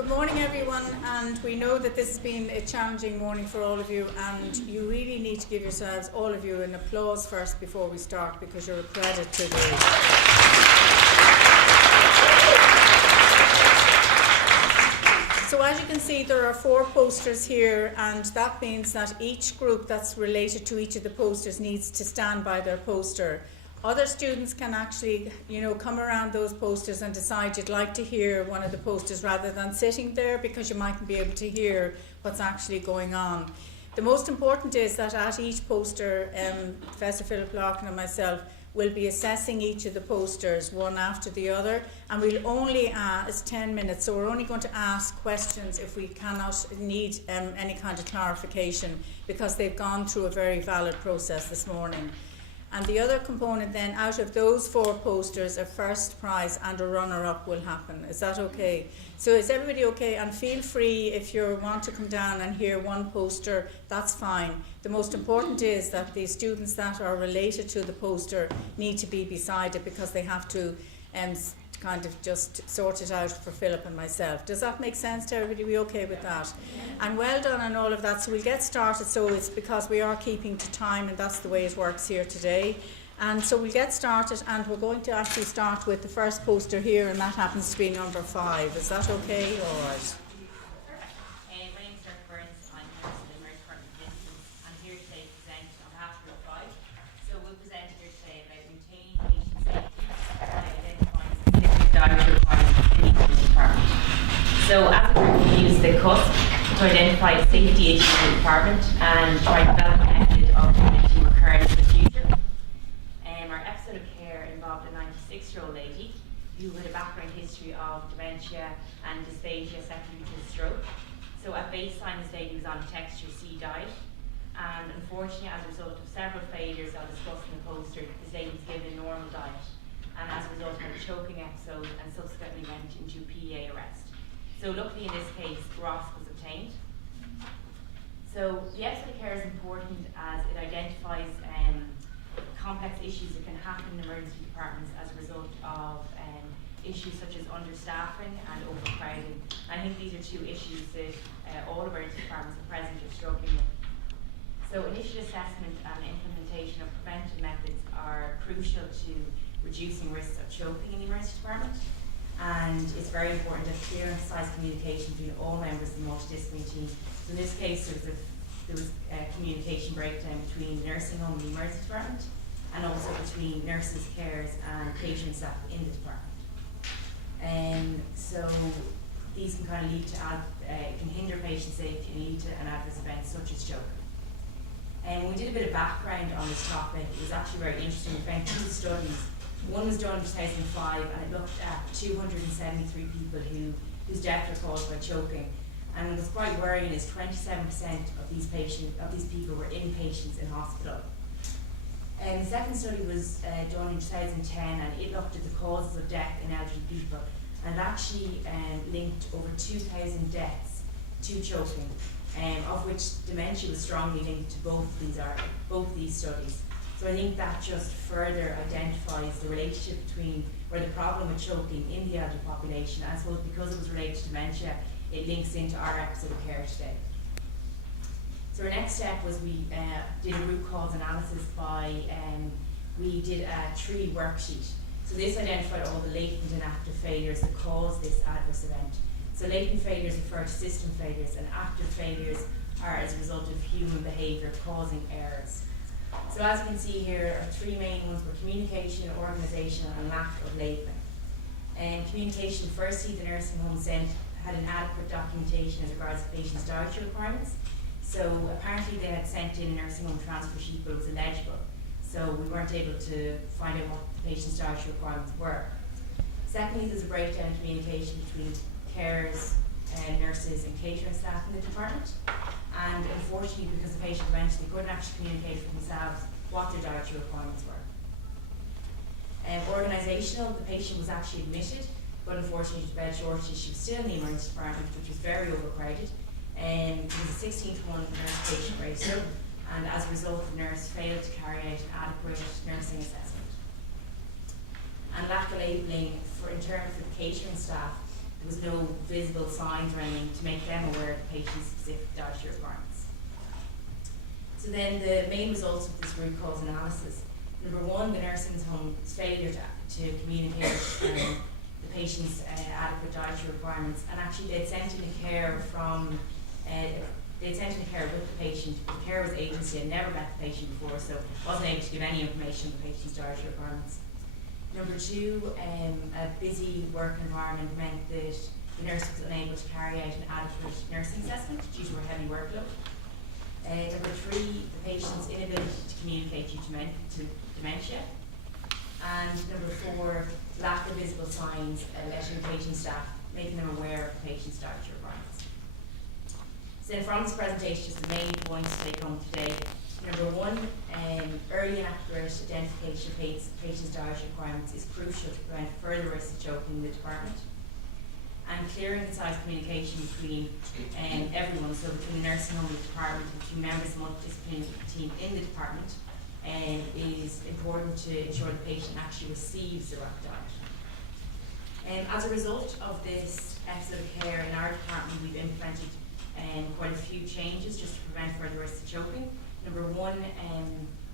Good morning, everyone, and we know that this has been a challenging morning for all of you, and you really need to give yourselves, all of you, an applause first before we start, because you're a credit to the... So as you can see, there are 4 posters here, and that means that each group that's related to each of the posters needs to stand by their poster. Other students can actually, come around those posters and decide you'd like to hear one of the posters rather than sitting there, because you mightn't be able to hear what's actually going on. The most important is that at each poster, Professor Philip Larkin and myself will be assessing each of the posters one after the other, and we'll only it's 10 minutes, so we're only going to ask questions if we need any kind of clarification, because they've gone through a very valid process this morning. And the other component then, out of those 4 posters, a first prize and a runner-up will happen. Is that okay? So is everybody okay? And feel free, if you want to come down and hear one poster, that's fine. The most important is that the students that are related to the poster need to be beside it, because they have to kind of just sort it out for Philip and myself. Does that make sense to everybody? Are we okay with that? And well done on all of that. So we'll get started. So it's because we are keeping to time, and that's the way it works here today. And so we'll get started, and we're going to actually start with the first poster here, and that happens to be number 5. Is that okay? All right. So as a group, we use the CUSP to identify safety issues in the department and try to develop a method of preventing recurrence in the future. Our episode of care involved a 96-year-old lady who had a background history of dementia and dysphagia secondary to stroke. So at baseline, this lady was on a texture C diet, and unfortunately, as a result of several failures I'll discuss in the poster, this lady was given a normal diet, and as a result had a choking episode and subsequently went into PEA arrest. So luckily in this case, ROS was obtained. So the episode of care is important as it identifies complex issues that can happen in emergency departments as a result of issues such as understaffing and overcrowding. I think these are 2 issues that all emergency departments at present are struggling with. So initial assessment and implementation of preventive methods are crucial to reducing risks of choking in the emergency department. And it's very important to have clear and precise communication between all members of the multidisciplinary team. So in this case, there was a communication breakdown between the nursing home and the emergency department, and also between nurses, carers, and patient staff in the department. So these can kind of lead to, it can hinder patient safety and lead to an adverse event such as choking. And we did a bit of background on this topic. It was actually very interesting. We found 2 studies. One was done in 2005, and it looked at 273 people whose deaths were caused by choking. And what was quite worrying is 27% of these people were inpatients in hospital. And the second study was done in 2010, and it looked at the causes of death in elderly people, and it actually linked over 2,000 deaths to choking, of which dementia was strongly linked to both these studies. So I think that just further identifies the relationship between, or the problem with choking in the elderly population. I suppose because it was related to dementia, it links into our episode of care today. So our next step was we did a root cause analysis we did a tree worksheet. So this identified all the latent and active failures that cause this adverse event. So latent failures refer to system failures, and active failures are as a result of human behaviour causing errors. So as you can see here, our 3 main ones were communication, organisation, and lack of labelling. And communication, firstly, the nursing home had inadequate documentation as regards to patients' dietary requirements. So apparently they had sent in a nursing home transfer sheet, but it was illegible. So we weren't able to find out what the patient's dietary requirements were. Secondly, there's a breakdown in communication between carers, nurses, and catering staff in the department. And unfortunately, because the patient eventually couldn't actually communicate for themselves what their dietary requirements were. Organisational, the patient was actually admitted, but unfortunately due to bed shortages, she was still in the emergency department, which was very overcrowded. It was a 16-to-1 nurse-patient ratio, and as a result, the nurse failed to carry out an adequate nursing assessment. And lack of labelling in terms of the catering staff. There was no visible signs or anything to make them aware of the patient's specific dietary requirements. So then the main results of this root cause analysis. Number one, the nursing home's failure to communicate the patient's adequate dietary requirements, and actually they'd sent in a care from they'd sent in a care with the patient. The care was agency and never met the patient before, so wasn't able to give any information on the patient's dietary requirements. Number two, a busy work environment meant that the nurse was unable to carry out an adequate nursing assessment due to her heavy workload. Number three, the patient's inability to communicate due to dementia. And number four, lack of visible signs letting the patient staff, making them aware of the patient's dietary requirements. So then from this presentation, just the main points to take home today. Number one, early and accurate identification of patient's dietary requirements is crucial to prevent further risks of choking in the department. And clear and concise communication between everyone, so between the nursing home and the department, between members of the multidisciplinary team in the department, is important to ensure the patient actually receives the right diet. As a result of this episode of care in our department, we've implemented quite a few changes just to prevent further risks of choking. Number one,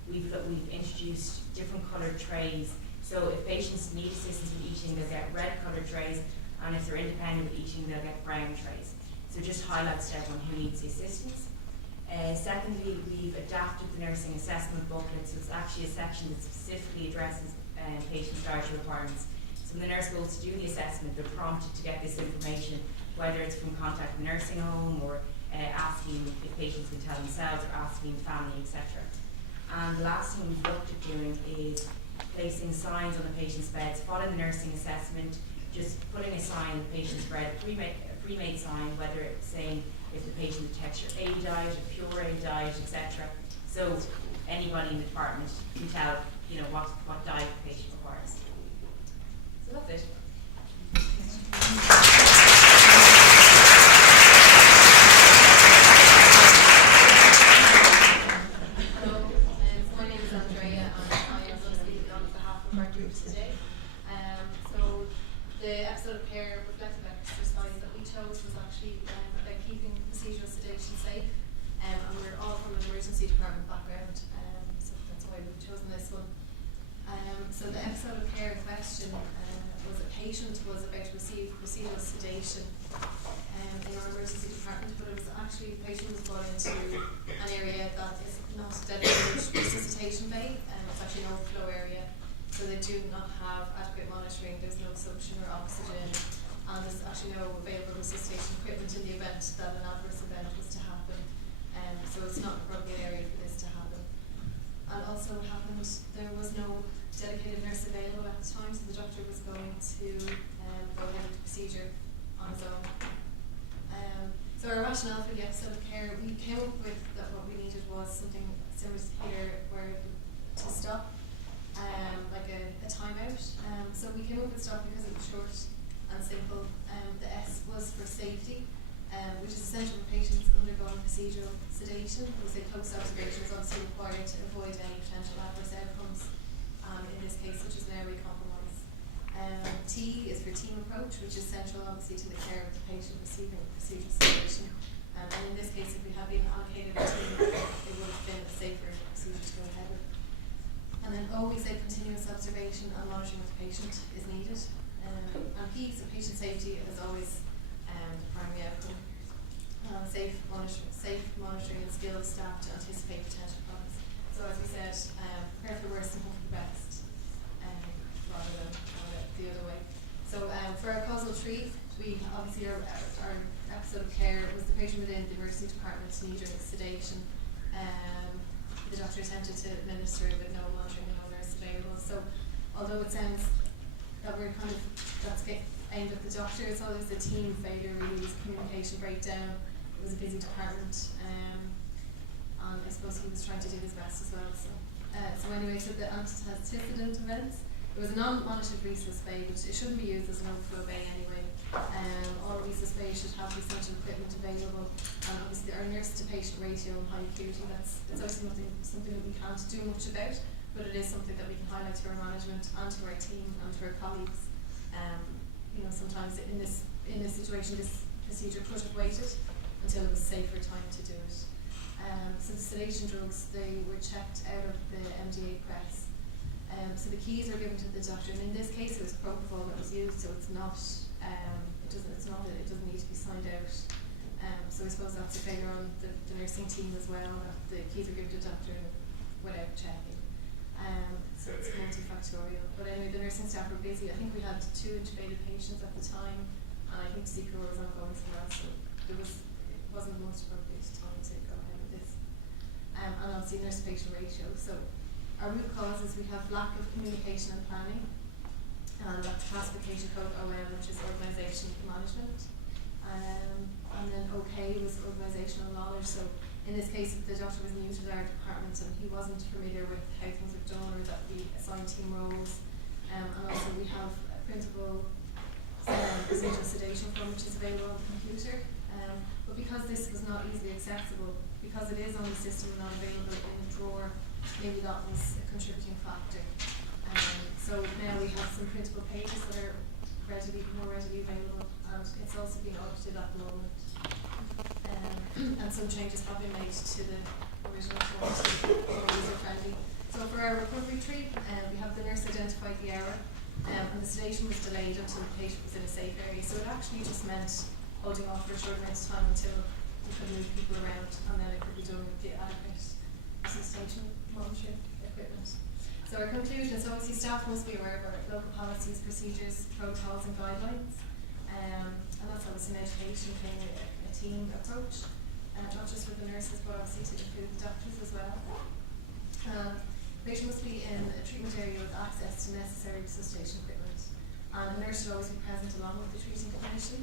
we've introduced different coloured trays. So if patients need assistance with eating, they'll get red coloured trays, and if they're independent with eating, they'll get brown trays. So just highlights to everyone who needs the assistance. Secondly, we've adapted the nursing assessment booklet, so it's actually a section that specifically addresses patients' dietary requirements. So when the nurse goes to do the assessment, they're prompted to get this information, whether it's from contact with the nursing home or asking if patients can tell themselves or asking family, etc. And the last thing we've looked at doing is placing signs on the patient's beds, following the nursing assessment, just putting a sign on the patient's bed, a pre-made sign, whether it's saying if the patient is texture A diet, a pure A diet, etc. So anybody in the department can tell, what diet the patient requires. So that's it. The episode of care reflective exercise that we chose was actually about keeping procedural sedation safe, and we're all from an emergency department background, so that's why we've chosen this one. So the episode of care in question was a patient was about to receive procedural sedation in our emergency department, but it was actually the patient was brought into an area that is not dedicated resuscitation bay, it's actually an overflow area. So they do not have adequate monitoring, there's no suction or oxygen, and there's actually no available resuscitation equipment in the event that an adverse event was to happen. So it's not an appropriate area for this to happen. And also what happened, there was no dedicated nurse available at the time, so the doctor was going to go ahead with the procedure on his own. So our rationale for the episode of care, we came up with that what we needed was something similar to here, where to stop. Like a timeout. So we came up with stop because it was short and simple. The S was for safety, which is essential for patients undergoing procedural sedation. We say close observation is obviously required to avoid any potential adverse outcomes, in this case such as an airway compromise. T is for team approach, which is central obviously to the care of the patient receiving procedural sedation. And in this case, if we had been allocated a team, it would have been a safer procedure to go ahead with. And then O, we say continuous observation and monitoring of the patient is needed. And P, so patient safety is always the primary outcome. Safe monitoring and skilled staff to anticipate potential problems. So as we said, prepare for the worst and hope for the best, rather than the other way. So for our causal tree, we obviously our episode of care was the patient within the emergency department needed sedation. The doctor attempted to administer with no monitoring and no nurse available. So although it sounds that we're that's aimed at the doctor, it's always a team failure, really, it was a communication breakdown. It was a busy department, and I suppose he was trying to do his best as well. So anyway, so the antecedent events, it was a non-monitored resus bay, which it shouldn't be used as an overflow bay anyway. All resus bays should have the essential equipment available, and obviously our nurse to patient ratio and high acuity, it's obviously something that we can't do much about, but it is something that we can highlight to our management and to our team and to our colleagues. Sometimes in this in this situation, this procedure could have waited until it was safer time to do it. So the sedation drugs, they were checked out of the MDA press. So the keys are given to the doctor, and in this case it was propofol that was used, so it's not, it doesn't need to be signed out. So I suppose that's a failure on the nursing team as well, that the keys are given to the doctor without checking. So it's multifactorial. But anyway, the nursing staff were busy. I think we had 2 intubated patients at the time, and I think CPR was ongoing as well, so it wasn't the most appropriate time to go ahead with this. And obviously nurse-patient ratio. So our root causes, we have lack of communication and planning, and that's classification code OM, which is organisation management. And then OK was organisational knowledge. So in this case, the doctor was new to our department and he wasn't familiar with how things are done or that we assign team roles. And also we have a printable procedural sedation form which is available on the computer. But because this was not easily accessible, because it is on the system and not available in the drawer, maybe that was a contributing factor. So now we have some printable pages that are more readily available, and it's also being audited at the moment. And some changes have been made to the original form to be more user friendly. So for our recovery tree, we have the nurse identified the error, and the sedation was delayed until the patient was in a safe area. So it actually just meant holding off for a short amount of time until we could move people around, and then it could be done with the adequate resuscitation monitoring equipment. So our conclusion is obviously staff must be aware of our local policies, procedures, protocols and guidelines. And that's obviously an education thing, a team approach, not just with the nurses but obviously to include the doctors as well. Patient must be in a treatment area with access to necessary resuscitation equipment, and a nurse should always be present along with the treating clinician.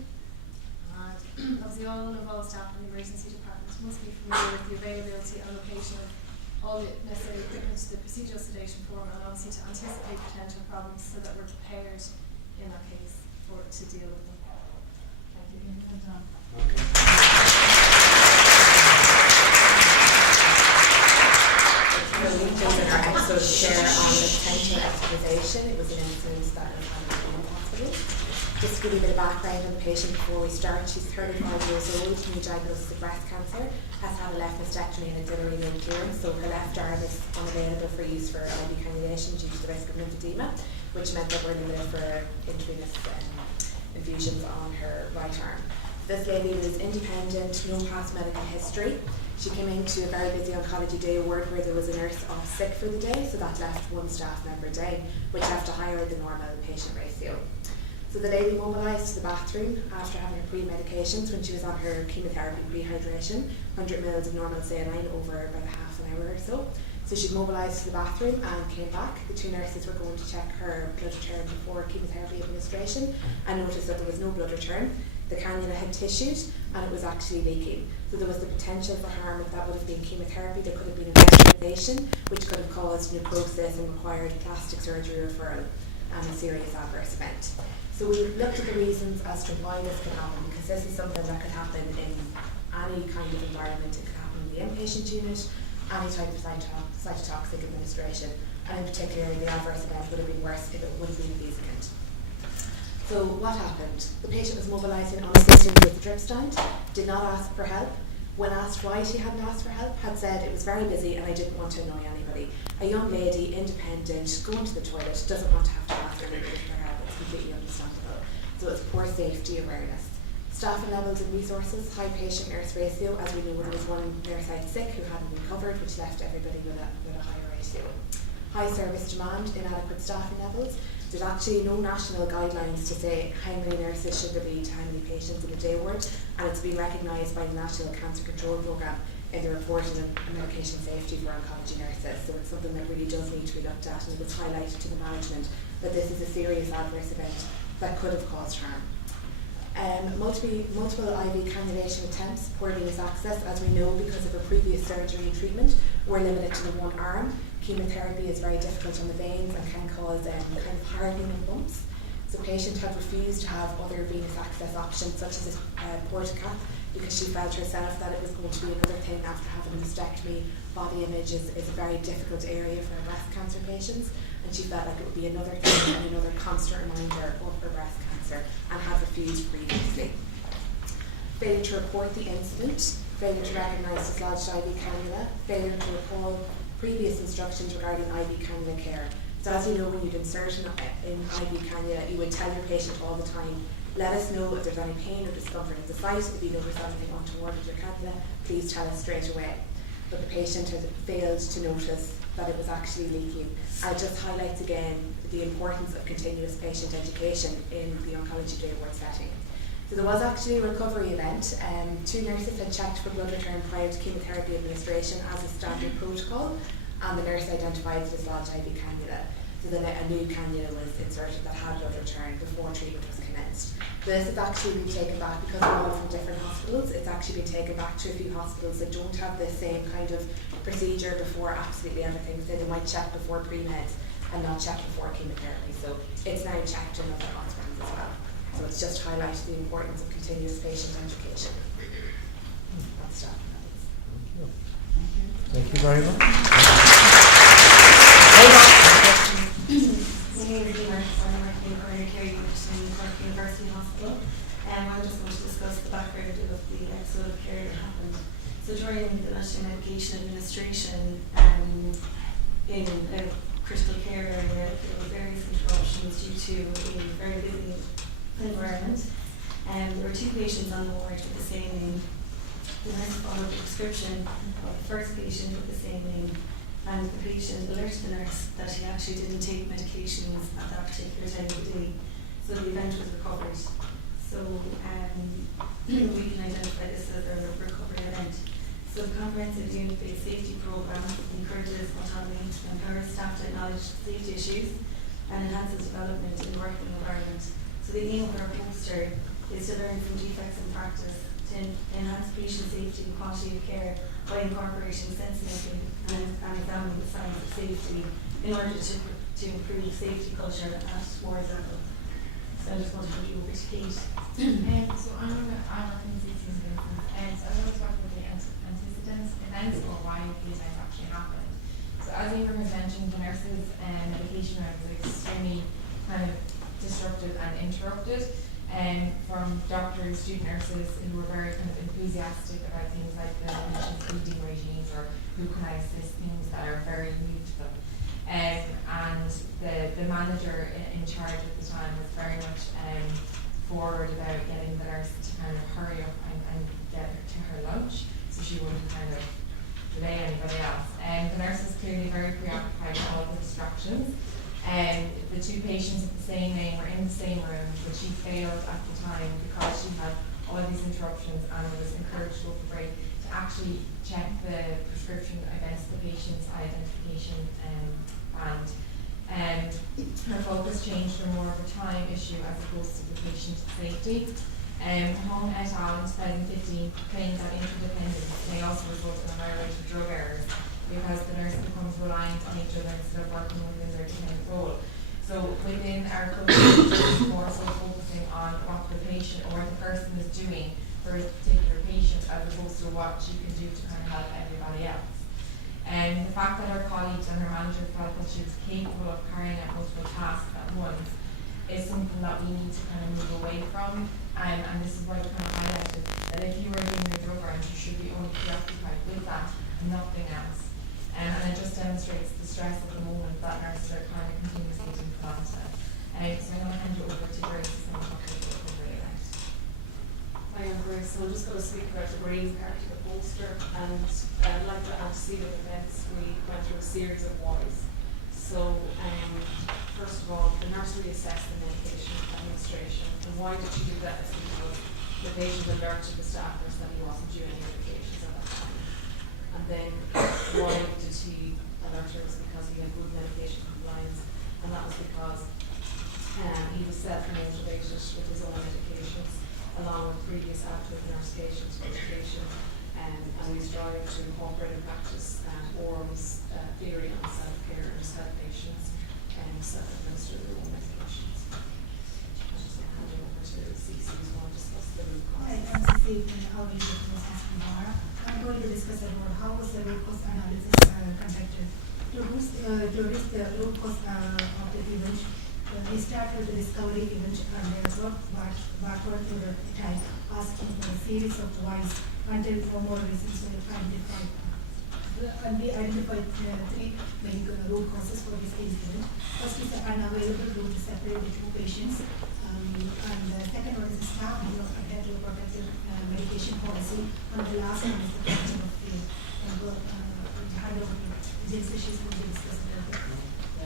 And obviously all involved staff in the emergency department must be familiar with the availability and location of all the necessary equipment to the procedural sedation form, and obviously to anticipate potential problems so that we're prepared in that case to deal with them. Thank you. So we chosen our episode to share on the potential extubation. It was an incident that was happened in the hospital. Just to give you a bit of background on the patient before we start, she's 35 years old, new diagnosis of breast cancer, has had a left mastectomy and axillary limb clearance, so her left arm is unavailable for use for IV cannulation due to the risk of lymphedema, which meant that we're limited for intravenous infusions on her right arm. This lady was independent, no past medical history. She came into a very busy oncology day ward where there was a nurse off sick for the day, so that left 1 staff member a day, which left a higher than normal patient ratio. So the lady mobilised to the bathroom after having her pre-medications when she was on her chemotherapy pre-hydration, 100 ml of normal saline over about half an hour or so. So she mobilised to the bathroom and came back. The 2 nurses were going to check her blood return before chemotherapy administration and noticed that there was no blood return. The cannula had tissued and it was actually leaking. So there was the potential for harm. If that would have been chemotherapy, there could have been a vascularization which could have caused necrosis and required plastic surgery referral and a serious adverse event. So we looked at the reasons as to why this could happen, because this is something that could happen in any kind of environment. It could happen in the inpatient unit, any type of cytotoxic administration, and in particular the adverse event would have been worse if it would have been a vesicant. So what happened? The patient was mobilised in unassisted with the drip stand, did not ask for help. When asked why she hadn't asked for help, had said it was very busy and I didn't want to annoy anybody. A young lady, independent, going to the toilet, doesn't want to have to ask anybody for help. It's completely understandable. So it's poor safety awareness. Staffing levels and resources, high patient-nurse ratio. As we know, there was 1 nurse out sick who hadn't been covered, which left everybody with a higher ratio. High service demand, inadequate staffing levels. There's actually no national guidelines to say how many nurses should there be to how many patients in a day ward, and it's been recognised by the National Cancer Control Programme in the reporting of medication safety for oncology nurses. So it's something that really does need to be looked at, and it was highlighted to the management that this is a serious adverse event that could have caused harm. Multiple IV cannulation attempts, poor venous access, as we know because of her previous surgery and treatment, were limited to the 1 arm. Chemotherapy is very difficult on the veins and can cause kind of hardening and bumps. So the patient had refused to have other venous access options such as a portacat because she felt herself that it was going to be another thing after having a mastectomy. Body image is a very difficult area for breast cancer patients, and she felt like it would be another thing and another constant reminder of her breast cancer. cancer and have refused previously. Failure to report the incident, failure to recognise dislodged IV cannula, failure to recall previous instructions regarding IV cannula care. So as you know, when you'd insert an IV cannula, you would tell your patient all the time, let us know if there's any pain or discomfort at the site. If you notice anything untoward with your cannula, please tell us straight away. But the patient had failed to notice that it was actually leaking. It just highlights again the importance of continuous patient education in the oncology day ward setting. So there was actually a recovery event. 2 nurses had checked for blood return prior to chemotherapy administration as a standard protocol, and the nurse identified the dislodged IV cannula. So then a new cannula was inserted that had blood return before treatment was commenced. This has actually been taken back because we're all from different hospitals. It's actually been taken back to a few hospitals that don't have the same kind of procedure before absolutely everything. So they might check before pre-meds and not check before chemotherapy. So it's now checked in other hospitals as well. So it's just highlighted the importance of continuous patient education. That's that. Thank you very much. My name is Dina, I'm working in coronary care unit in Cork University Hospital. I'm just going to discuss the background of the episode of care that happened. So during the National Medication Administration in a critical care area, there were various interruptions due to a very busy environment. There were 2 patients on the ward with the same name. The nurse followed the prescription of the first patient with the same name, and the patient alerted the nurse that he actually didn't take medications at that particular time of the day. So the event was recovered. So we can identify this as a recovery event. So the comprehensive unit-based safety programme encourages autonomy, empowers staff to acknowledge safety issues, and enhances development in the working environment. So the aim of our poster is to learn from defects in practice, to enhance patient safety and quality of care by incorporating sensitivity and examining the science of safety in order to improve safety culture at ward level. So I just want to hand you over to Kate. So I'm working in CC's business, and so I was talking about the antecedents events or why the event actually happened. So as Eva has mentioned, the nurses' medication round was extremely kind of disrupted and interrupted. From doctors, student nurses who were very kind of enthusiastic about things like the patient's feeding regimes or who can I assist, things that are very new to them. And the manager in charge at the time was very much forward about getting the nurse to kind of hurry up and get her to her lunch so she wouldn't kind of delay anybody else. The nurse was clearly very preoccupied with all the distractions. The 2 patients with the same name were in the same room, but she failed at the time because she had all these interruptions and was encouraged to go for break to actually check the prescription against the patient's identification and her focus changed to more of a time issue as opposed to the patient's safety. Hong et al. In 2015 claimed that interdependence may also result in a higher rate of drug errors because the nurse becomes reliant on each other instead of working within their dependent role. So within our culture, it's more so focusing on what the patient or the person is doing for a particular patient as opposed to what she can do to kind of help everybody else. And the fact that her colleagues and her manager felt that she was capable of carrying out multiple tasks at once is something that we need to kind of move away from. And this is why we kind of highlighted that if you were doing your drug round, you should be only preoccupied with that and nothing else. And it just demonstrates the stress at the moment that nurses are kind of continuously being put onto. So I'm going to hand you over to Grace and talk about the recovery event. Hi, I'm Grace. So I'm just going to speak about the green part of the poster, and like the antecedent events, we went through a series of whys. So first of all, the nurse reassessed the medication administration, and why did she do that? Is because the patient alerted the staff nurse that he wasn't due any medications at that time. And then why did he alert her? Is because he had good medication compliance, and that was because he was self-motivated with his own medications, along with previous active nurse patient education, and we strive to incorporate and practice ORM's theory on self-care and just help patients self-administer their own medications. I'm just going to hand it over to CC who's going to discuss the root cause. Hi, I'm CC from the How We Do Business tomorrow. I'm going to discuss about how was the root cause analysis conducted. To reach the root cause of the event, we start with the discovery event and then work backward to the time, asking for a series of whys until for more reasons we identify. And we identified three main root causes for this incident. First is the unavailable route to separate the two patients. And the second one is the staff adhere to protective medication policy. And the last one is the question of fear. And we'll hand over to Jinsy, she's going to discuss that.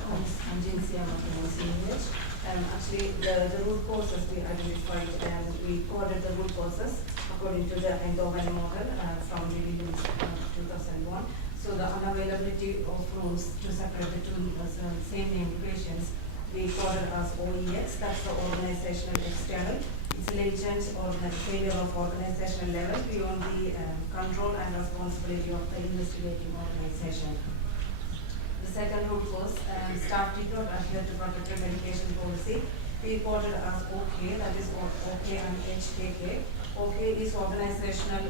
I'm Jinsy, I'm working on CUSP. Actually, the root causes we identified and we coded the root causes according to the endowment model from release 2001. So the unavailability of rooms to separate the two same named patients, we coded as OEX, that's the organizational external. It's latent or the failure of organizational level beyond the control and responsibility of the investigating organization. The second root cause, staff did not adhere to protective medication policy. We coded as OK, that is OK and HKK. OK is organizational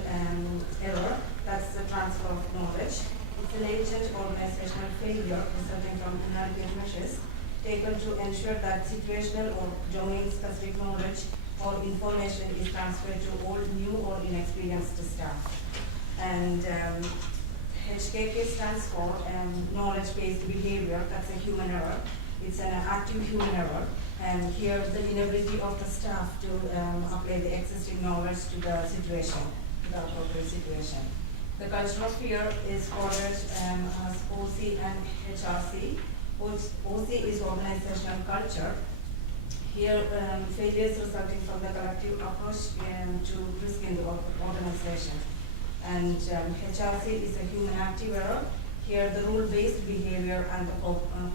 error, that's the transfer of knowledge. It's a latent organizational failure resulting from inadequate measures taken to ensure that situational or domain-specific knowledge or information is transferred to all new or inexperienced staff. And HKK stands for knowledge-based behavior, that's a human error. It's an active human error. And here the inability of the staff to apply the existing knowledge to the situation, the appropriate situation. The culture of fear is coded as OC and HRC. OC is organizational culture. Here, failures resulting from the collective approach to risk in the organization. And HRC is a human active error. Here, the rule-based behavior and the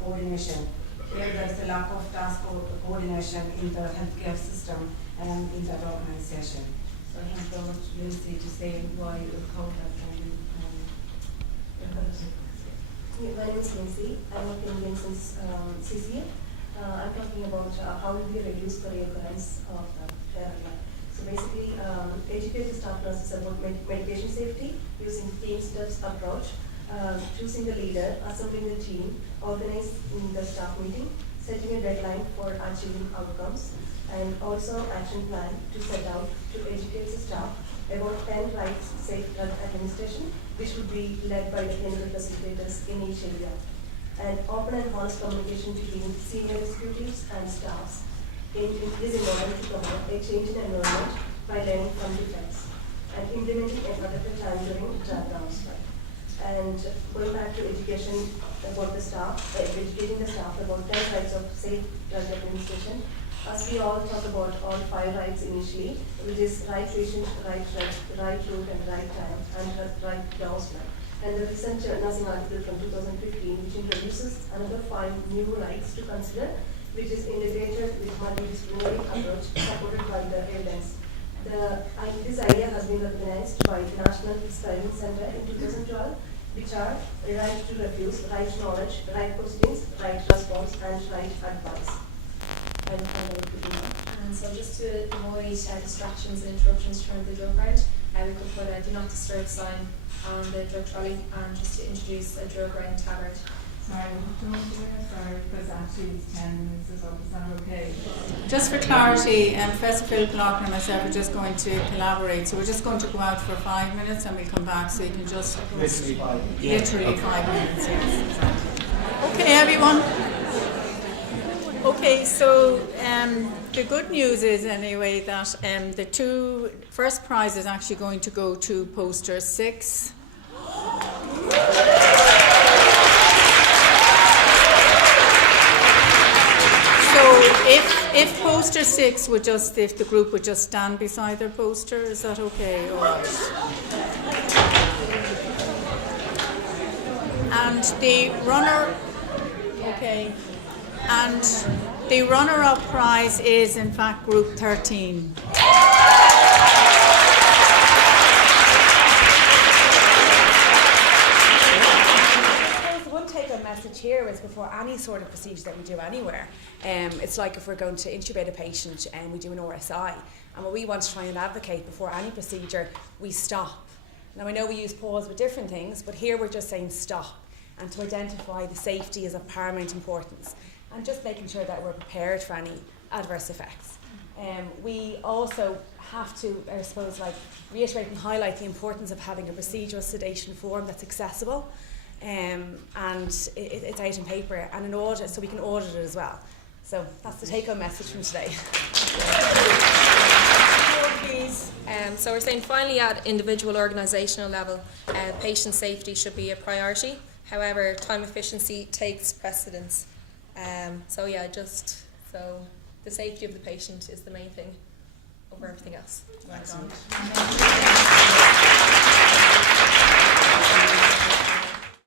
coordination. Here, there is a lack of task coordination in the healthcare system and in that organization. So I hand over to Lucy to say why you called that. My name is Lindsay. I'm working in since CCA. I'm talking about how we reduce the reoccurrence of diarrhea. So basically, educate the staff nurses about medication safety using team steps approach, choosing the leader, assembling the team, organizing the staff meeting, setting a deadline for achieving outcomes, and also action plan to set out to educate the staff about 10 rights safe drug administration, which would be led by the clinical facilitators in each area. And open and honest communication between senior executives and staffs is in order to promote a change in environment by learning from defects and implementing a productive time during drug downside. And going back to education about the staff, educating the staff about 10 rights of safe drug administration. As we all talk about all 5 rights initially, which is right patient, right route and right time, and right dosement. And the recent nursing article from 2015, which introduces another 5 new rights to consider, which is integrated with multidisciplinary approach supported by the evidence. This idea has been recognized by the National Experiment Center in 2012, which are right to refuse, right knowledge, right questions, right response, and right advice. And so just to avoid distractions and interruptions during the drug round, we could put a do not disturb sign on the drug trolley and just to introduce a drug round tabard. Sorry, we don't do it, sorry, because actually it's 10 minutes or so, is that okay? Just for clarity, Professor Philip Loughlin and myself are just going to collaborate. So we're just going to go out for 5 minutes and we'll come back, so you can just... Literally 5. Literally 5 minutes, yes. Okay, everyone. Okay, so the good news is anyway that the 2 first prize is actually going to go to poster 6. So if poster 6 would just, if the group would just stand beside their poster, is that okay? All right. And the runner, okay. And the runner-up prize is, in fact, Group 13. One take-home message here is before any sort of procedure that we do anywhere, it's like if we're going to intubate a patient and we do an RSI, and what we want to try and advocate before any procedure, we stop. Now I know we use pause with different things, but here we're just saying stop, and to identify the safety is of paramount importance. and just making sure that we're prepared for any adverse effects. We also have to, I suppose, like reiterate and highlight the importance of having a procedural sedation form that's accessible, and it's out in paper and an audit, so we can audit it as well. So that's the take-home message from today. So we're saying finally at individual organisational level, patient safety should be a priority. However, time efficiency takes precedence. So the safety of the patient is the main thing over everything else. Excellent.